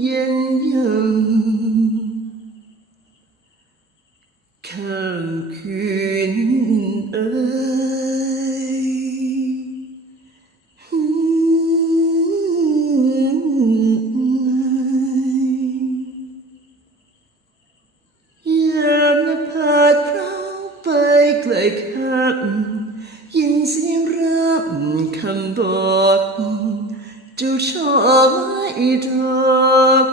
เย็นยังข้ามคืนยามนภาพราวไปไกลข้ามยินเสียงร่ำคำบอกเจ้าชอบไม้ดอก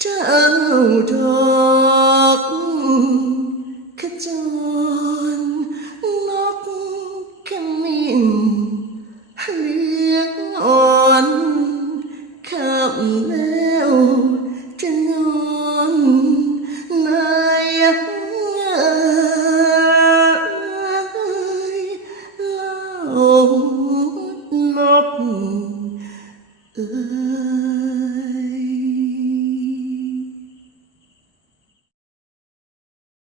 เจ้าดอกขจรนกขมิ้นเหลืองอ่อนค่ำแล้วจะนอนนายเล่านก